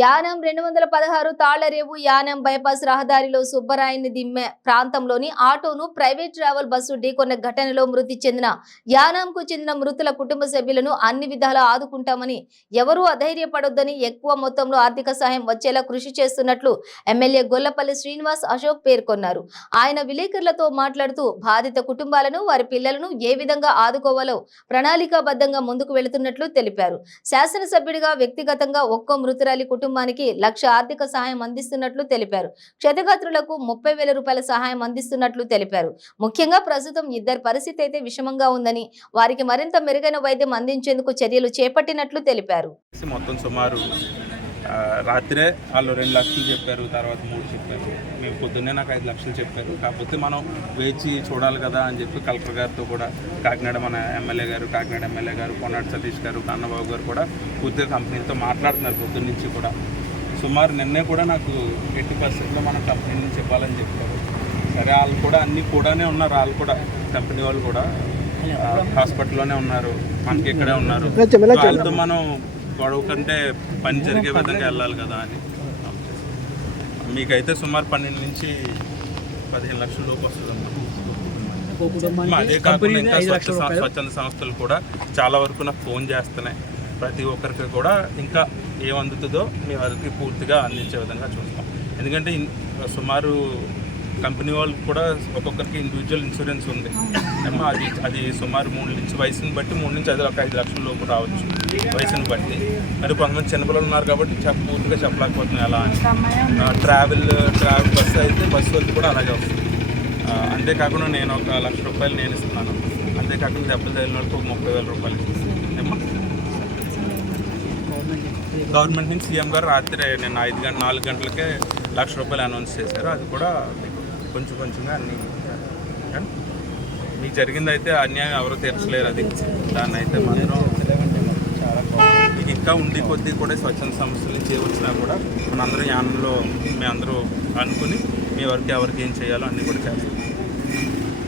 Yanam 216 Thallarevu Yanam bypass రహదారిలో సుబ్బరాయని దిమ్మె ప్రాంతంలోని ఆటోను ప్రైవేట్ ట్రావెల్ బస్సు ఢీకొన్న ఘటనలో మృతి చెందిన యానంకు చెందిన మృతుల కుటుంబ సభ్యులను అన్ని విధాలా ఆదుకుంటామని, ఎవరూ అధైర్యపడొద్దని, ఎక్కువ మొత్తంలో ఆర్థిక సహాయం వచ్చేలా కృషి చేస్తున్నట్లు ఎమ్మెల్యే గొల్లపల్లి శ్రీనివాస్ అశోక్ పేర్కొన్నారు. ఆయన విలేకరులతో మాట్లాడుతూ బాధిత కుటుంబాలను, వారి పిల్లలను ఏ విధంగా ఆదుకోవాలో ప్రణాళికాబద్ధంగా ముందుకు వెళుతున్నట్లు తెలిపారు. శాసనసభ్యుడిగా వ్యక్తిగతంగా ఒక్కో మృతురాలి కుటుంబానికి 1,00,000 ఆర్థిక సహాయం అందిస్తున్నట్లు తెలిపారు. క్షతగాత్రులకు 30,000 రూపాయల సహాయం అందిస్తున్నట్లు తెలిపారు. ముఖ్యంగా ప్రస్తుతం ఇద్దరి పరిస్థితి అయితే విషమంగా ఉందని, వారికి మరింత మెరుగైన వైద్యం అందించేందుకు చర్యలు చేపట్టినట్లు తెలిపారు. మొత్తం సుమారు రాత్రే వాళ్ళు 2 లక్షలు చెప్పారు, తర్వాత 3 చెప్పారు. మేము పొద్దున్నే నాకు 5 లక్షలు చెప్పారు. కాకపోతే మనం వేచి చూడాలి కదా అని చెప్పి కలెక్టర్ గారితో కూడా, కాకినాడ మన ఎమ్మెల్యే గారు, కాకినాడ ఎమ్మెల్యే గారు, కొన్నాటి సతీష్ గారు, కన్నబాబు గారు కూడా పూర్తిగా కంపెనీతో మాట్లాడుతున్నారు పొద్దున్న నుంచి కూడా. సుమారు నిన్నే కూడా నాకు 80% మనం కంపెనీ నుంచి ఇవ్వాలని చెప్పారు. సరే, వాళ్ళు కూడా అన్నీ కూడానే ఉన్నారు. వాళ్ళు కూడా కంపెనీ వాళ్ళు కూడా హాస్పిటల్లోనే ఉన్నారు, మనకి ఇక్కడే ఉన్నారు. వాళ్ళతో మనం గొడవ కంటే పని జరిగే విధంగా వెళ్ళాలి కదా అని. మీకైతే సుమారు 12 నుంచి 15 లక్షల లోపు వస్తుంది. అదే కాకుండా ఇంకా స్వచ్ఛంద సంస్థలు కూడా చాలా వరకు నాకు ఫోన్ చేస్తున్నాయి. ప్రతి ఒక్కరికి కూడా ఇంకా ఏం అందుతుందో మీ వారికి పూర్తిగా అందించే విధంగా చూస్తాం. ఎందుకంటే సుమారు కంపెనీ వాళ్ళకి కూడా ఒక్కొక్కరికి ఇండివిజువల్ ఇన్సూరెన్స్ ఉంది. అది సుమారు 3 నుంచి వయసుని బట్టి 3 నుంచి 5 లక్షల లోపు రావచ్చు, వయసుని బట్టి. మరి కొంతమంది చిన్నపిల్లలు ఉన్నారు కాబట్టి పూర్తిగా చెప్పలేకపోతున్నాయి ఎలా అని. ట్రావెల్ బస్సు అయితే బస్సు వాళ్ళకి కూడా అలాగే వస్తుంది. అంతేకాకుండా నేను 1,00,000 రూపాయలు నేను ఇస్తున్నాను. అంతేకాకుండా దెబ్బలు తగిలిన వాళ్ళకి 30,000 రూపాయలు ఏమో గవర్నమెంట్ నుంచి సీఎం గారు రాత్రి నేను 4 గంటలకే 1,00,000 రూపాయలు అనౌన్స్ చేశారు. అది కూడా కొంచెం కొంచెంగా అన్ని మీకు జరిగిందైతే అన్యాయం ఎవరో తీర్చలేరు. అది దాన్ని అయితే మాత్రం మీకు ఇంకా ఉండి కొద్దీ కూడా స్వచ్ఛంద సంస్థల నుంచి వచ్చినా కూడా మనందరం యానంలో మేమందరూ అనుకుని మీ వరకు ఎవరికి ఏం చేయాలో అన్నీ కూడా చేస్తాం.